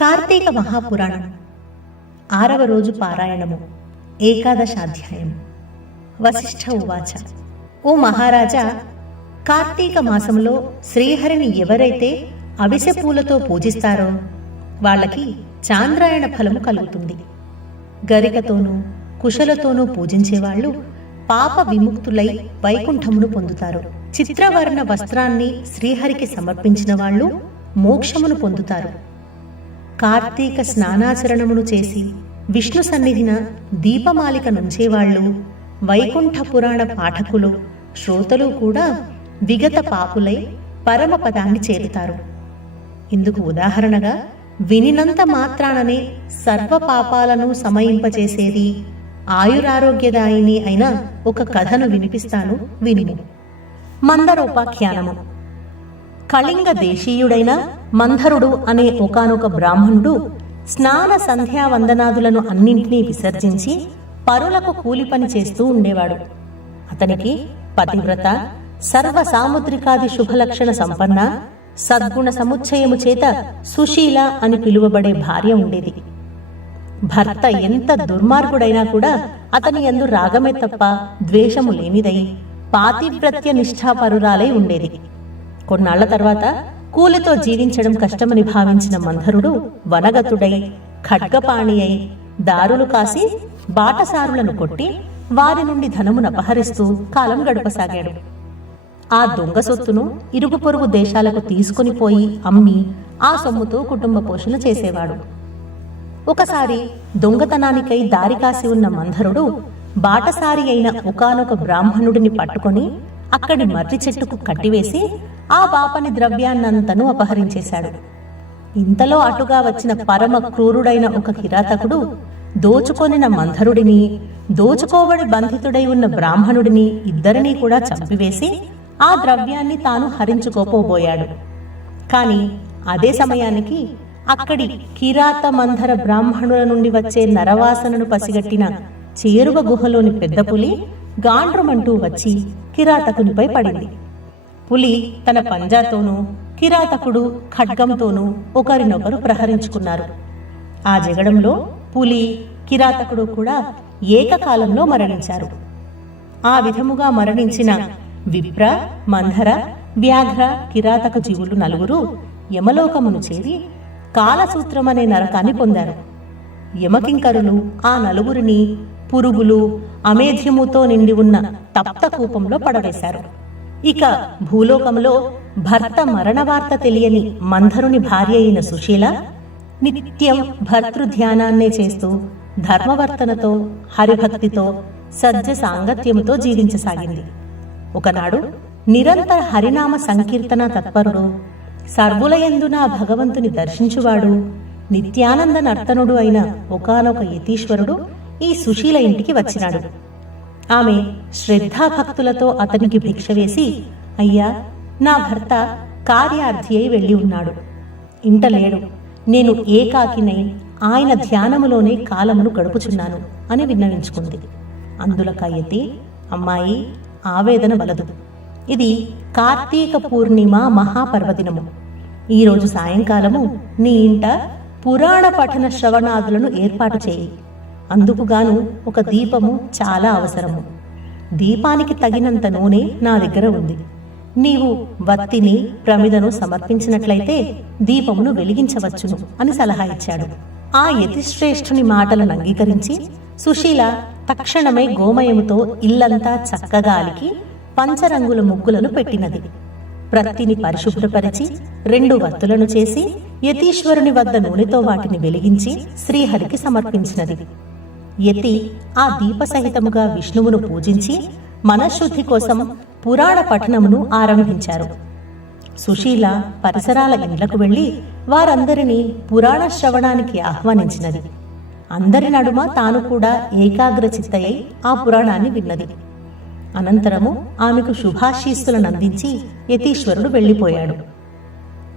కార్తీక మహాపురాణం 6వ రోజు పారాయణము ఏకాదశాధ్యాయం. వశిష్ఠ ఉవాచ. ఓ మహారాజా, కార్తీక మాసంలో శ్రీహరిని ఎవరైతే అవిసె పూలతో పూజిస్తారో వాళ్ళకి చాంద్రాయణ ఫలము కలుగుతుంది. గరికతోనూ కుశలతోనూ పూజించేవాళ్లు పాప విముక్తులై వైకుంఠమును పొందుతారు. చిత్రవర్ణ వస్త్రాన్ని శ్రీహరికి సమర్పించిన వాళ్ళు మోక్షమును పొందుతారు. కార్తీక స్నానాచరణమును చేసి విష్ణు సన్నిధిన దీపమాలిక నుంచేవాళ్లు, వైకుంఠ పురాణ పాఠకులు, శ్రోతలు కూడా విగత పాపులై పరమపదాన్ని చేరుతారు. ఇందుకు ఉదాహరణగా వినినంత మాత్రాననే సర్వ పాపాలను సమయింపచేసేది, ఆయురారోగ్యదాయిని అయిన ఒక కథను వినిపిస్తాను, వినుము. మందరోపాఖ్యానము. కళింగ దేశీయుడైన మంధరుడు అనే ఒకానొక బ్రాహ్మణుడు స్నాన సంధ్యావందనాదులను అన్నింటినీ విసర్జించి పరులకు కూలి పని చేస్తూ ఉండేవాడు. అతనికి పతివ్రత, సర్వ సాముద్రికాది శుభలక్షణ సంపన్న, సద్గుణ సముచ్చయము చేత సుశీల అని పిలువబడే భార్య ఉండేది. భర్త ఎంత దుర్మార్గుడైనా కూడా అతని యందు రాగమే తప్ప ద్వేషము లేనిదై పాతివ్రత్య నిష్ఠాపరురాలై ఉండేది. కొన్నాళ్ల తర్వాత కూలితో జీవించడం కష్టమని భావించిన మంధరుడు వనగతుడై ఖడ్గపాణి అయి దారులు కాసి బాటసారులను కొట్టి వారి నుండి ధనమును అపహరిస్తూ కాలం గడపసాగాడు. ఆ దొంగ సొత్తును ఇరుగు పొరుగు దేశాలకు తీసుకుని పోయి అమ్మి ఆ సొమ్ముతో కుటుంబ పోషణ చేసేవాడు. ఒకసారి దొంగతనానికై దారి కాసి ఉన్న మంధరుడు బాటసారి అయిన ఒకానొక బ్రాహ్మణుడిని పట్టుకొని అక్కడి మర్రి చెట్టుకు కట్టివేసి ఆ బాపని ద్రవ్యాన్నంతను అపహరించేశాడు. ఇంతలో అటుగా వచ్చిన పరమ క్రూరుడైన ఒక కిరాతకుడు దోచుకొనిన మంధరుడిని, దోచుకోబడి బంధితుడై ఉన్న బ్రాహ్మణుడిని ఇద్దరినీ కూడా చంపివేసి ఆ ద్రవ్యాన్ని తాను హరించుకోపోబోయాడు. కాని అదే సమయానికి అక్కడి కిరాత మంధర బ్రాహ్మణుల నుండి వచ్చే నరవాసనను పసిగట్టిన చేరువ గుహలోని పెద్ద పులి గాండ్రుమంటూ వచ్చి కిరాతకునిపై పడింది. పులి తన పంజాతోనూ, కిరాతకుడు ఖడ్గంతోనూ ఒకరినొకరు ప్రహరించుకున్నారు. ఆ జగడంలో పులి, కిరాతకుడు కూడా ఏకకాలంలో మరణించారు. ఆ విధముగా మరణించిన విప్ర, మంధర, వ్యాఘ్ర, కిరాతక జీవులు నలుగురు యమలోకమును చేరి కాలసూత్రమనే నరకాన్ని పొందారు. యమకింకరులు ఆ నలుగురిని పురుగులు, అమేధ్యముతో నిండి ఉన్న తప్త కూపంలో పడవేశారు. ఇక భూలోకంలో భర్త మరణవార్త తెలియని మంధరుని భార్య అయిన సుశీల నిత్యం భర్తృధ్యానాన్నే చేస్తూ ధర్మవర్తనతో, హరిభక్తితో, సజ్జ సాంగత్యముతో జీవించసాగింది. ఒకనాడు నిరంతర హరినామ సంకీర్తన తత్పరుడు, సర్వులయందున భగవంతుని దర్శించువాడు, నిత్యానంద నర్తనుడు అయిన ఒకానొక యతీశ్వరుడు ఈ సుశీల ఇంటికి వచ్చినాడు. ఆమె శ్రద్ధాభక్తులతో అతనికి భిక్ష వేసి, అయ్యా, నా భర్త కార్యార్థి అయి వెళ్ళి ఉన్నాడు, ఇంట లేడు, నేను ఏకాకినై ఆయన ధ్యానములోనే కాలమును గడుపుచున్నాను అని విన్నవించుకుంది. అందులకయ్యతి, అమ్మాయి, ఆవేదన వలదు. ఇది కార్తీక పూర్ణిమ మహాపర్వదినము. ఈరోజు సాయంకాలము నీ ఇంట పురాణ పఠన శ్రవణాదులను ఏర్పాటు చేయి. అందుకుగాను ఒక దీపము చాలా అవసరము. దీపానికి తగినంత నూనె నా దగ్గర ఉంది. నీవు వత్తిని, ప్రమిదను సమర్పించినట్లయితే దీపమును వెలిగించవచ్చును అని సలహా ఇచ్చాడు. ఆ యతిశ్రేష్ఠుని మాటలను అంగీకరించి సుశీల తక్షణమే గోమయముతో ఇల్లంతా చక్కగా అలికి పంచరంగుల ముగ్గులను పెట్టినది. ప్రత్తిని పరిశుభ్రపరిచి 2 వత్తులను చేసి యతీశ్వరుని వద్ద నూనెతో వాటిని వెలిగించి శ్రీహరికి సమర్పించినది. యతి ఆ దీపసహితముగా విష్ణువును పూజించి మనశ్శుద్ధి కోసం పురాణ పఠనమును ఆరంభించారు. సుశీల పరిసరాల ఇండ్లకు వెళ్లి వారందరినీ పురాణ శ్రవణానికి ఆహ్వానించినది. అందరి నడుమ తాను కూడా ఏకాగ్రచిత్తయై ఆ పురాణాన్ని విన్నది. అనంతరము ఆమెకు శుభాశీస్సులను అందించి యతీశ్వరుడు వెళ్లిపోయాడు.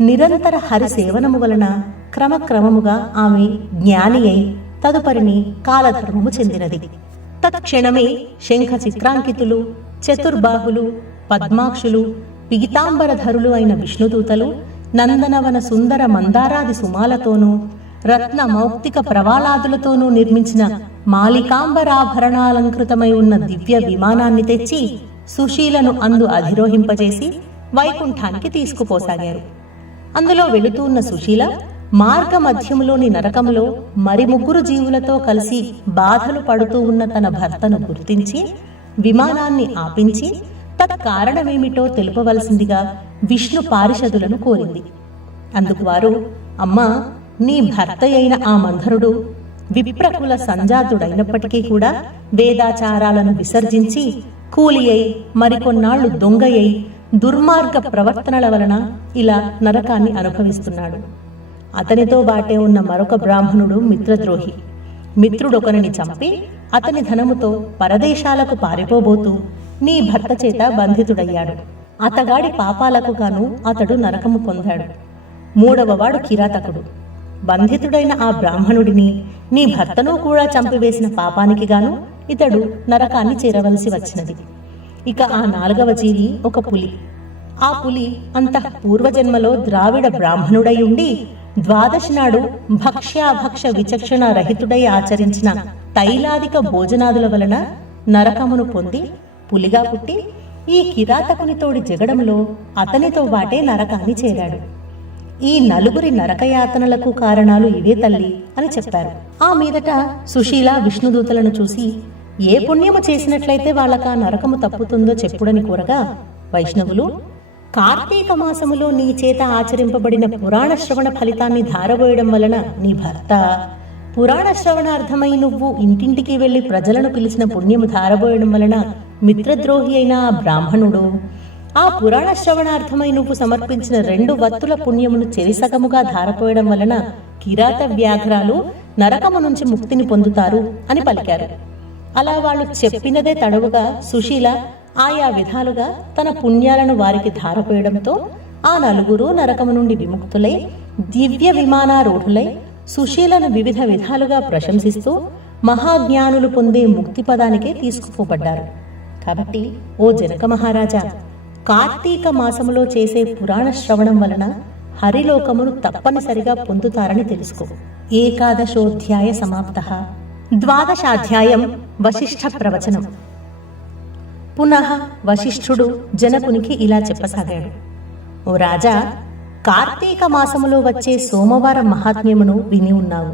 నిరంతర హరి సేవనము వలన క్రమక్రమముగా ఆమె జ్ఞాని అయి తదుపరిని కాలధర్మము చెందినది. తత్క్షణమే శంఖ చిత్రాంకితులు, చతుర్బాహులు, పద్మాక్షులు, పీతాంబరధరులు అయిన విష్ణుదూతలు నందనవన సుందర మందారాది సుమాలతోనూ రత్న మౌక్తిక ప్రవాళాదులతోనూ నిర్మించిన మాలికాంబరాభరణాలంకృతమై ఉన్న దివ్య విమానాన్ని తెచ్చి సుశీలను అందు అధిరోహింపజేసి వైకుంఠానికి తీసుకుపోసాగారు. అందులో వెళుతూ ఉన్న సుశీల మార్గ మధ్యములోని నరకములో మరి 3 జీవులతో కలిసి బాధలు పడుతూ ఉన్న తన భర్తను గుర్తించి విమానాన్ని ఆపించి తత్కారణమేమిటో తెలుపవలసిందిగా విష్ణు పారిషదులను కోరింది. అందుకు వారు, అమ్మా, నీ భర్త అయిన ఆ మంధరుడు విప్రకుల సంజాతుడైనప్పటికీ కూడా వేదాచారాలను విసర్జించి కూలి అయి మరికొన్నాళ్లు దొంగయ్యి దుర్మార్గ ప్రవర్తనల వలన ఇలా నరకాన్ని అనుభవిస్తున్నాడు. అతనితో బాటే ఉన్న మరొక బ్రాహ్మణుడు మిత్రద్రోహి. మిత్రుడొకరిని చంపి అతని ధనముతో పరదేశాలకు పారిపోబోతూ నీ భర్త చేత బంధితుడయ్యాడు. అతగాడి పాపాలకు గాను అతడు నరకము పొందాడు. 3వవాడు కిరాతకుడు. బంధితుడైన ఆ బ్రాహ్మణుడిని నీ భర్తను కూడా చంపివేసిన పాపానికి గాను ఇతడు నరకాన్ని చేరవలసి వచ్చినది. ఇక ఆ 4వ జీవి ఒక పులి. ఆ పులి అంతః పూర్వజన్మలో ద్రావిడ బ్రాహ్మణుడై ఉండి ద్వాదశి నాడు భక్ష్యాభక్ష విచక్షణ రహితుడై ఆచరించిన తైలాదిక భోజనాదుల వలన నరకమును పొంది పులిగా పుట్టి ఈ కిరాతకుని తోడి జగడంలో అతనితో బాటే నరకాన్ని చేరాడు. ఈ 4 నరకయాతనలకు కారణాలు ఇవే తల్లి అని చెప్పారు. ఆ మీదట సుశీల విష్ణుదూతలను చూసి ఏ పుణ్యము చేసినట్లయితే వాళ్ళకా నరకము తప్పుతుందో చెప్పుడని కోరగా, వైష్ణవులు కార్తీక మాసములో నీ చేత ఆచరింపబడిన పురాణ శ్రవణ ఫలితాన్ని ధారబోయడం వలన నీ భర్త, పురాణ శ్రవణార్థమై నువ్వు ఇంటింటికి వెళ్లి ప్రజలను పిలిచిన పుణ్యము ధారబోయడం వలన మిత్రద్రోహి అయిన ఆ బ్రాహ్మణుడు, ఆ పురాణ శ్రవణార్థమై నువ్వు సమర్పించిన 2 వత్తుల పుణ్యమును చెరిసగముగా ధారపోయడం వలన కిరాత వ్యాఘ్రాలు నరకము నుంచి ముక్తిని పొందుతారు అని పలికారు. అలా వాళ్ళు చెప్పినదే తడవుగా సుశీల ఆయా విధాలుగా తన పుణ్యాలను వారికి ధారపోయడంతో ఆ 4 నరకము నుండి విముక్తులై దివ్య విమానారూఢులై సుశీలను వివిధ విధాలుగా ప్రశంసిస్తూ మహాజ్ఞానులు పొందే ముక్తి పదానికే తీసుకుపోబడ్డారు. కాబట్టి ఓ జనక మహారాజా, కార్తీక మాసములో చేసే పురాణ శ్రవణం వలన హరిలోకమును తప్పనిసరిగా పొందుతారని తెలుసుకో. ఏకాదశోధ్యాయ సమాప్తః. 12ాధ్యాయం వశిష్ఠ ప్రవచనం. పునః వశిష్ఠుడు జనకునికి ఇలా చెప్పసాగాడు. ఓ రాజా, కార్తీక మాసములో వచ్చే సోమవారం మహాత్మ్యమును విని ఉన్నావు.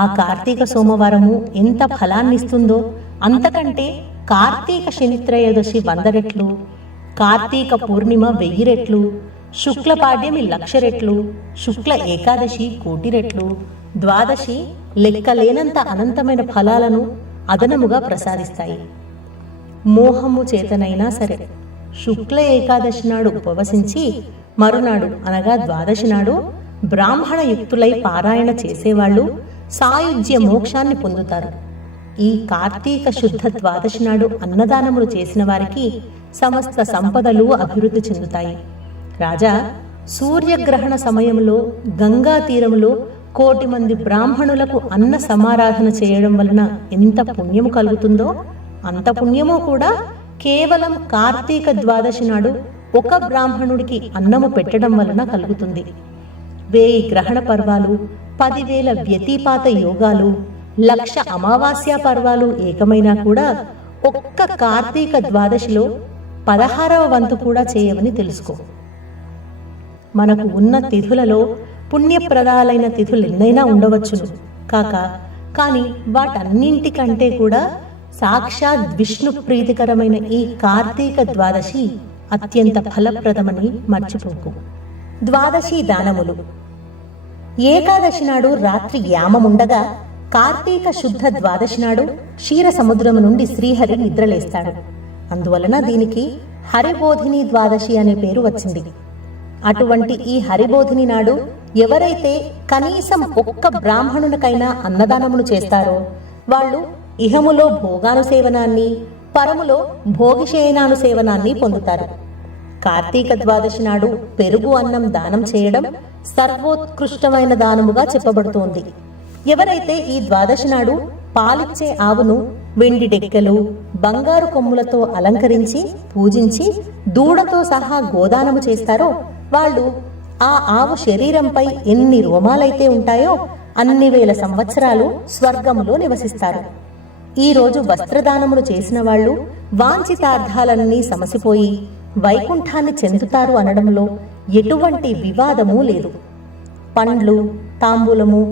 ఆ కార్తీక సోమవారము ఎంత ఫలాన్నిస్తుందో అంతకంటే కార్తీక శనిత్రయోదశి 100 రెట్లు, కార్తీక పూర్ణిమ 1000 రెట్లు, శుక్లపాడ్యమి 1,00,000 రెట్లు, శుక్ల ఏకాదశి 1,00,000 రెట్లు, ద్వాదశి లెక్కలేనంత అనంతమైన ఫలాలను అదనముగా ప్రసాదిస్తాయి. మోహము చేతనైనా సరే శుక్ల ఏకాదశి నాడు ఉపవసించి మరునాడు అనగా ద్వాదశి నాడు బ్రాహ్మణ యుక్తులై పారాయణ చేసేవాళ్లు సాయుజ్య మోక్షాన్ని పొందుతారు. ఈ కార్తీక శుద్ధ ద్వాదశి నాడు అన్నదానములు చేసిన వారికి సమస్త సంపదలు అభివృద్ధి చెందుతాయి. రాజా, సూర్యగ్రహణ సమయంలో గంగా తీరములో 1,000,000 మంది బ్రాహ్మణులకు అన్న సమారాధన చేయడం వలన ఎంత పుణ్యము కలుగుతుందో అంత పుణ్యము కూడా కేవలం కార్తీక ద్వాదశి నాడు ఒక బ్రాహ్మణుడికి అన్నము పెట్టడం వలన కలుగుతుంది. 1000 గ్రహణ పర్వాలు, 10,000 వ్యతిపాత యోగాలు, 1,00,000 అమావాస్య పర్వాలు ఏకమైనా కూడా ఒక్క కార్తీక ద్వాదశిలో 16వ వంతు కూడా చేయవని తెలుసుకో. మనకు ఉన్న తిథులలో పుణ్యప్రదాలైన తిథులెన్నైనా ఉండవచ్చును కానీ వాటన్నింటికంటే కూడా సాక్షాత్ విష్ణు ప్రీతికరమైన ఈ కార్తీక ద్వాదశి అత్యంత ఫలప్రదమని మర్చిపోకు. ద్వాదశి దానములు. ఏకాదశి నాడు రాత్రి యామముండగా కార్తీక శుద్ధ ద్వాదశి నాడు క్షీర సముద్రము నుండి శ్రీహరి నిద్రలేస్తాడు. అందువలన దీనికి హరిబోధిని ద్వాదశి అనే పేరు వచ్చింది. అటువంటి ఈ హరిబోధిని నాడు ఎవరైతే కనీసం ఒక్క బ్రాహ్మణునికైనా అన్నదానమును చేస్తారో వాళ్ళు ఇహములో భోగానుసేవనాన్ని, పరములో భోగిశయనానుసేవనాన్ని పొందుతారు. కార్తీక ద్వాదశి నాడు పెరుగు అన్నం దానం చేయడం సర్వోత్కృష్టమైన దానముగా చెప్పబడుతోంది. ఎవరైతే ఈ ద్వాదశి నాడు పాలిచ్చే ఆవును వెండి డెక్కలు, బంగారు కొమ్ములతో అలంకరించి పూజించి దూడతో సహా గోదానము చేస్తారో వాళ్ళు ఆ ఆవు శరీరంపై ఎన్ని రోమాలైతే ఉంటాయో అన్ని వేల సంవత్సరాలు స్వర్గములో నివసిస్తారు. ఈరోజు వస్త్రదానములు చేసిన వాళ్ళు వాంఛితార్థాలన్నీ సమసిపోయి వైకుంఠాన్ని చెందుతారు అనడంలో ఎటువంటి వివాదమూ లేదు. పండ్లు, తాంబూలము,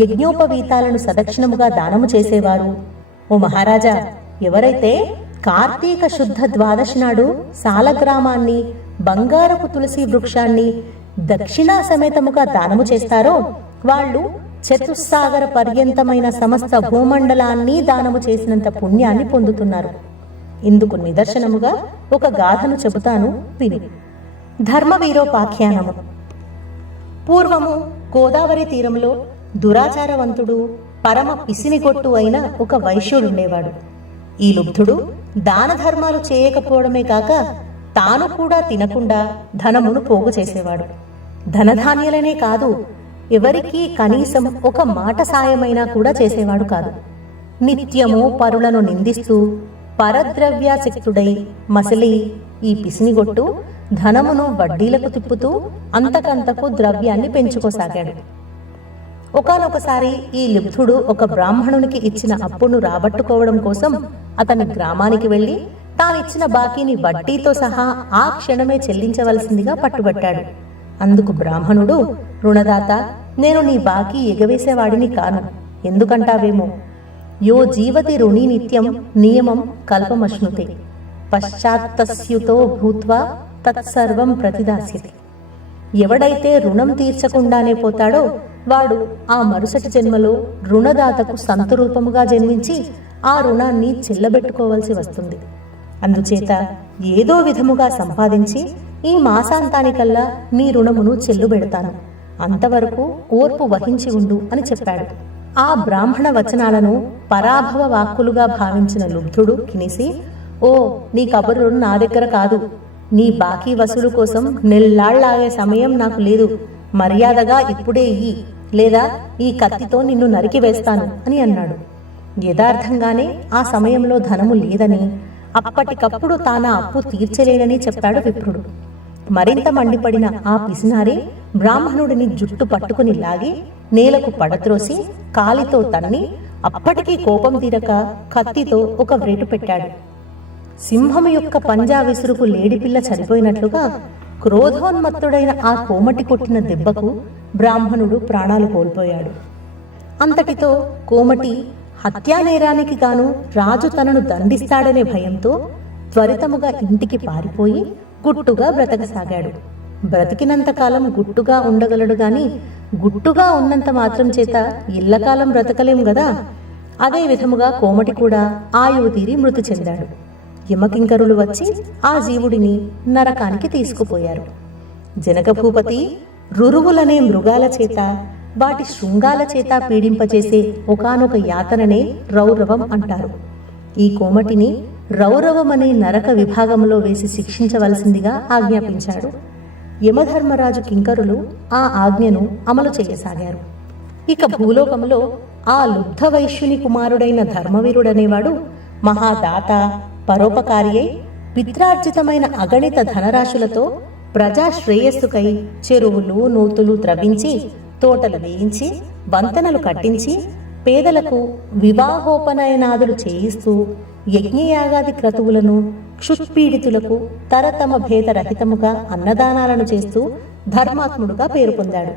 యజ్ఞోపవీతాలను సదక్షిణముగా దానము చేసేవారు. ఓ మహారాజా, ఎవరైతే కార్తీక శుద్ధ ద్వాదశి నాడు సాలగ్రామాన్ని, బంగారపు తులసి వృక్షాన్ని దక్షిణా సమేతముగా దానము చేస్తారో వాళ్ళు చతుస్సాగర పర్యంతమైన సమస్త భూమండలాన్ని దానము చేసినంత పుణ్యాన్ని పొందుతున్నారు. ఇందుకు నిదర్శనముగా ఒక గాథను చెబుతాను, విను. ధర్మవీరోపాఖ్యానము. పూర్వము గోదావరి తీరంలో దురాచారవంతుడు, పరమ పిసినిగొట్టు అయిన ఒక వైశ్యుడుండేవాడు. ఈ లుబ్ధుడు దాన ధర్మాలు చేయకపోవడమే కాక తాను కూడా తినకుండా ధనమును పోగు చేసేవాడు. ధనధాన్యాలనే కాదు, ఎవరికీ కనీసం ఒక మాట సాయమైనా కూడా చేసేవాడు కాదు. నిత్యము పరులను నిందిస్తూ పరద్రవ్యాసక్తుడై మసలి ఈ పిసినిగొట్టు ధనమును వడ్డీలకు తిప్పుతూ అంతకంతకు ద్రవ్యాన్ని పెంచుకోసాగాడు. ఒకానొకసారి ఈ లుబ్ధుడు ఒక బ్రాహ్మణునికి ఇచ్చిన అప్పును రాబట్టుకోవడం కోసం అతని గ్రామానికి వెళ్లి తానిచ్చిన బాకీని వడ్డీతో సహా ఆ క్షణమే చెల్లించవలసిందిగా పట్టుబట్టాడు. అందుకు బ్రాహ్మణుడు, రుణదాత, నేను నీ బాకీ ఎగవేసేవాడిని కాను. ఎందుకంటావేమో, యో జీవతి రుణి నిత్యం నియమం కల్పమశ్నుతే పశ్చాత్తస్యుతో భూత్వా తత్సర్వం ప్రతిదాస్యతి. ఎవడైతే రుణం తీర్చకుండానే పోతాడో వాడు ఆ మరుసటి జన్మలో రుణదాతకు సంతరూపముగా జన్మించి ఆ రుణాన్ని చెల్లబెట్టుకోవలసి వస్తుంది. అందుచేత ఏదో విధముగా సంపాదించి ఈ మాసాంతానికల్లా నీ రుణమును చెల్లుబెడతాను, అంతవరకు ఓర్పు వహించి ఉండు అని చెప్పాడు. ఆ బ్రాహ్మణ వచనాలను పరాభవ వాక్కులుగా భావించిన లుబ్ధుడు కినిసి, ఓ, నీ కబుర్లు నా దగ్గర కాదు. నీ బాకీ వసూలు కోసం నెల్లాళ్లాగే సమయం నాకు లేదు. మర్యాదగా ఇప్పుడే ఇయ్యి, లేదా ఈ కత్తితో నిన్ను నరికి వేస్తాను అని అన్నాడు. యథార్థంగానే ఆ సమయంలో ధనము లేదని, అప్పటికప్పుడు తానా అప్పు తీర్చలేనని చెప్పాడు విప్రుడు. మరింత మండిపడిన ఆ పిసినారి బ్రాహ్మణుడిని జుట్టు పట్టుకుని లాగి నేలకు పడత్రోసి కాలితో తన్ని అప్పటికీ కోపం తీరక కత్తితో ఒక వ్రేటు పెట్టాడు. సింహము యొక్క పంజా విసురుకు లేడిపిల్ల చనిపోయినట్లుగా క్రోధోన్మత్తుడైన ఆ కోమటి కొట్టిన దెబ్బకు బ్రాహ్మణుడు ప్రాణాలు కోల్పోయాడు. అంతటితో కోమటి హత్యానేరానికి గాను రాజు తనను దండిస్తాడనే భయంతో త్వరితముగా ఇంటికి పారిపోయి గుట్టుగా బ్రతకసాగాడు. బ్రతికినంతకాలం గుట్టుగా ఉండగలడు గాని గుట్టుగా ఉన్నంత మాత్రం చేత ఇళ్లకాలం బ్రతకలేం గదా. అదే విధముగా కోమటి కూడా ఆయువు తీరి మృతి చెందాడు. యమకింకరులు వచ్చి ఆ జీవుడిని నరకానికి తీసుకుపోయారు. జనకభూపతి రురువులనే మృగాల చేత, వాటి శృంగాల చేత పీడింపచేసే ఒకానొక యాతననే రౌరవం అంటారు. ఈ కోమటిని రౌరవమనే నరక విభాగంలో వేసి శిక్షించవలసిందిగా ఆజ్ఞాపించాడు. యమధర్మరాజు కింకరులు ఆ ఆజ్ఞను అమలు చేయసాగారు. ఇక భూలోకంలో ఆ లుబ్ధ వైశ్యుని కుమారుడైన ధర్మవీరుడనేవాడు మహాదాత, పరోపకారి అయి పిత్రార్జితమైన అగణిత ధనరాశులతో ప్రజా శ్రేయస్సుకై చెరువులు, నూతులు త్రవ్వించి, తోటలు వేయించి, వంతెనలు కట్టించి, పేదలకు వివాహోపనయనాదులు చేయిస్తూ యజ్ఞయాగాది క్రతువులను, క్షుత్పీడితులకు తరతమ భేదరహితముగా అన్నదానాలను చేస్తూ ధర్మాత్ముడుగా పేరు పొందాడు.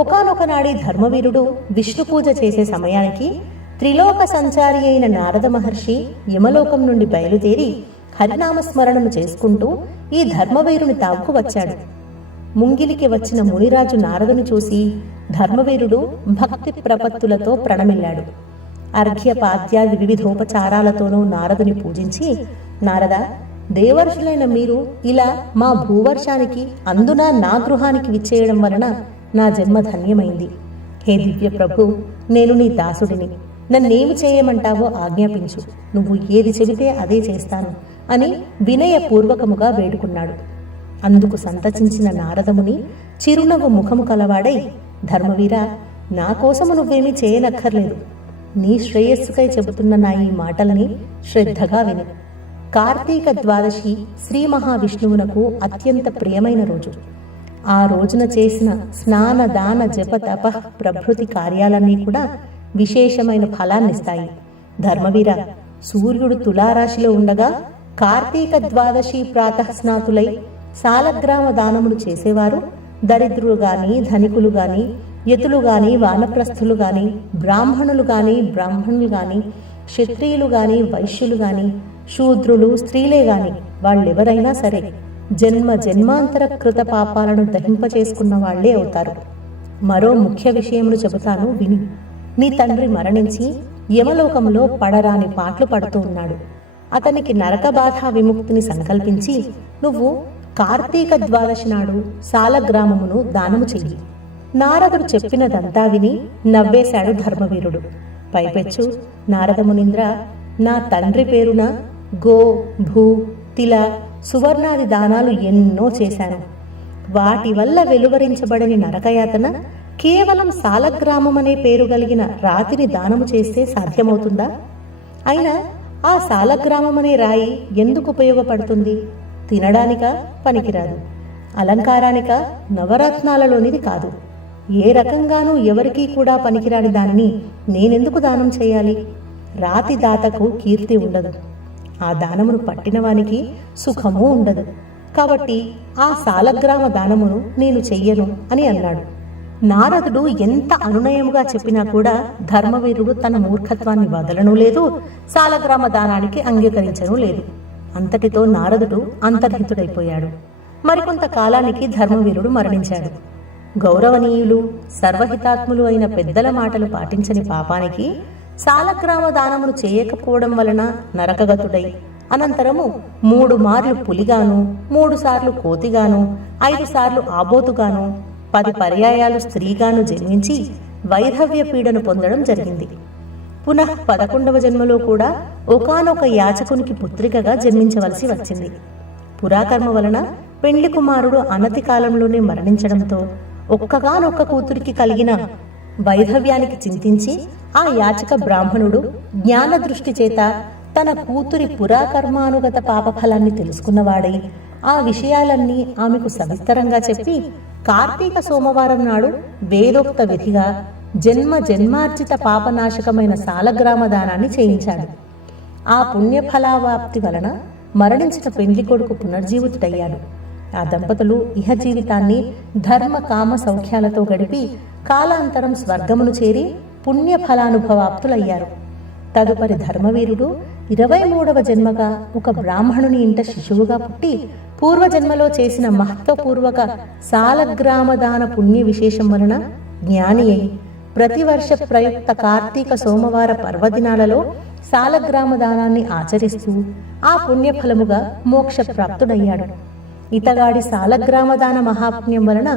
ఒకానొకనాడి ధర్మవీరుడు విష్ణు పూజ చేసే సమయానికి త్రిలోక సంచారి అయిన నారద మహర్షి యమలోకం నుండి బయలుదేరి హరినామస్మరణము చేసుకుంటూ ఈ ధర్మవీరుని తావుకు వచ్చాడు. ముంగిలికి వచ్చిన మునిరాజు నారదుని చూసి ధర్మవీరుడు భక్తి ప్రపత్తులతో ప్రణమిల్లాడు. అర్ఘ్యపాద్యాది వివిధోపచారాలతోనూ నారదుని పూజించి, నారద, దేవర్షులైన మీరు ఇలా మా భూవర్షానికి, అందున నా గృహానికి విచ్చేయడం వలన నా జన్మ ధన్యమైంది. హే దివ్య ప్రభు, నేను నీ దాసుడిని, నన్నేమి చేయమంటావో ఆజ్ఞాపించు, నువ్వు ఏది చెబితే అదే చేస్తాను అని వినయపూర్వకముగా వేడుకున్నాడు. అందుకు సంతచించిన నారదముని చిరునవ్వు ముఖము కలవాడై, ధర్మవీర, నా కోసము నువ్వేమీ చేయనక్కర్లేదు. నీ శ్రేయస్సుకై చెబుతున్న నా ఈ మాటలని శ్రద్ధగా విను. కార్తీక ద్వాదశి శ్రీ మహావిష్ణువునకు అత్యంత ప్రియమైన రోజు. ఆ రోజున చేసిన స్నాన దాన జప తప ప్రభృతి కార్యాలన్నీ కూడా విశేషమైన ఫలాన్నిస్తాయి. ధర్మవీర, సూర్యుడు తులారాశిలో ఉండగా కార్తీక ద్వాదశి ప్రాతఃస్నాతులై సాలగ్రామ దానములు చేసేవారు దరిద్రులు గాని, ధనికులు గాని, యతులు గాని, వానప్రస్థులు గాని, బ్రాహ్మణులు గాని, క్షత్రియులు గాని, వైశ్యులు గాని, శూద్రులు, స్త్రీలే గాని వాళ్ళెవరైనా సరే జన్మాంతర కృత పాపాలను దహింపచేసుకున్న వాళ్లే అవుతారు. మరో ముఖ్య విషయమును చెబుతాను విని. నీ తండ్రి మరణించి యమలోకంలో పడరాని పాట్లు పడుతూ ఉన్నాడు. అతనికి నరక బాధ విముక్తిని సంకల్పించి నువ్వు కార్తీక ద్వాదశి నాడు సాలగ్రామమును దానము చెయ్యి. నారదుడు చెప్పినదంతా విని నవ్వేశాడు ధర్మవీరుడు. పైపెచ్చు, నారదమునింద్ర, నా తండ్రి పేరున గో, భూ, తిల, సువర్ణాది దానాలు ఎన్నో చేశాను. వాటి వల్ల వెలువరించబడని నరకయాతన కేవలం సాలగ్రామమనే పేరు కలిగిన రాతిని దానము చేస్తే సాధ్యమవుతుందా? అయినా ఆ సాలగ్రామమనే రాయి ఎందుకు ఉపయోగపడుతుంది? తినడానిక పనికిరాదు, అలంకారానిక నవరత్నాలలోనిది కాదు. ఏ రకంగానూ ఎవరికీ కూడా పనికిరాని దాన్ని నేనెందుకు దానం చేయాలి? రాతి దాతకు కీర్తి ఉండదు, ఆ దానమును పట్టినవానికి సుఖమూ ఉండదు. కాబట్టి ఆ సాలగ్రామ దానమును నేను చెయ్యను అని అన్నాడు. నారదుడు ఎంత అనునయముగా చెప్పినా కూడా ధర్మవీరుడు తన మూర్ఖత్వాన్ని వదలనూ లేదు, సాలగ్రామ దానానికి అంగీకరించనూ లేదు. అంతటితో నారదుడు అంతర్హితుడైపోయాడు. మరికొంత కాలానికి ధర్మవీరుడు మరణించాడు. గౌరవనీయులు, సర్వహితాత్ములు అయిన పెద్దల మాటలు పాటించని పాపానికి సాలగ్రామ దానమును చేయకపోవడం వలన నరకగతుడై అనంతరము 3 మార్లు పులిగాను, 3 సార్లు కోతిగాను, 5 సార్లు ఆబోతుగాను, 10 పర్యాయాలు స్త్రీగాను జన్మించి వైధవ్య పీడను పొందడం జరిగింది. పునః 11వ జన్మలో కూడా ఒకానొక యాచకునికి పుత్రికగా జన్మించవలసి వచ్చింది. పురాకర్మ వలన పెండ్లి కుమారుడు అనతి కాలంలోనే మరణించడంతో ఒక్కగానొక్క కూతురికి కలిగిన వైధవ్యానికి చింతించి ఆ యాచక బ్రాహ్మణుడు జ్ఞాన దృష్టి చేత తన కూతురి పురాకర్మానుగత పాపఫలాన్ని తెలుసుకున్నవాడై ఆ విషయాలన్నీ ఆమెకు సవిస్తరంగా చెప్పి కార్తీక సోమవారం నాడు వేదోక్త విధిగా జన్మార్జిత పాపనాశకమైన సాలగ్రామ దానాన్ని చేయించాడు. ఆ పుణ్యఫలావాప్తి వలన మరణించిన పెండ్లి కొడుకు పునర్జీవితుడయ్యాడు. ఆ దంపతులు ఇహ జీవితాన్ని ధర్మ కామ సౌఖ్యాలతో గడిపి కాలాంతరం స్వర్గమును చేరి పుణ్యఫలానుభవాప్తులయ్యారు. తదుపరి ధర్మవీరుడు 23వ జన్మగా ఒక బ్రాహ్మణుని ఇంట శిశువుగా పుట్టి పూర్వజన్మలో చేసిన మహత్వపూర్వక సాలగ్రామదాన పుణ్య విశేషం వలన జ్ఞాని అయి ప్రతివర్ష ప్రయుక్త కార్తీక సోమవార పర్వదినాలలో సాలగ్రామదానాన్ని ఆచరిస్తూ ఆ పుణ్యఫలముగా మోక్షప్రాప్తుడయ్యాడు. ఇతగాడి సాలగ్రామదాన మహాపుణ్యం వలన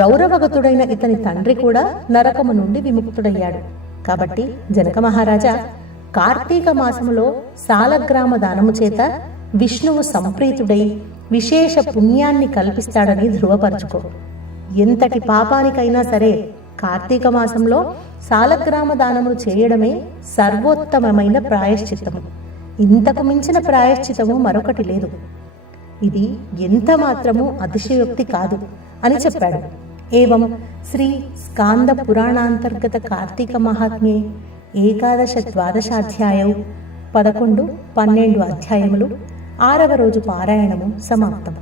రౌరవగతుడైన ఇతని తండ్రి కూడా నరకము నుండి విముక్తుడయ్యాడు. కాబట్టి జనక మహారాజా, కార్తీక మాసములో సాలగ్రామ దానము చేత విష్ణువు సంప్రీతుడై విశేష పుణ్యాన్ని కల్పిస్తాడని ధృవపరచుకో. ఎంతటి పాపానికైనా సరే కార్తీక మాసంలో సాలగ్రామ దానములు చేయడమే సర్వోత్తమమైన ప్రాయశ్చిత్తము. ఇంతకు మించిన ప్రాయశ్చితము మరొకటి లేదు. ఇది ఎంత మాత్రము అతిశయోక్తి కాదు అని చెప్పాడు. ఏవం శ్రీ స్కాంద పురాణాంతర్గత కార్తీక మహాత్మ్యే 11-12 11-12 అధ్యాయములు 6వ రోజు పారాయణము సమాప్తం.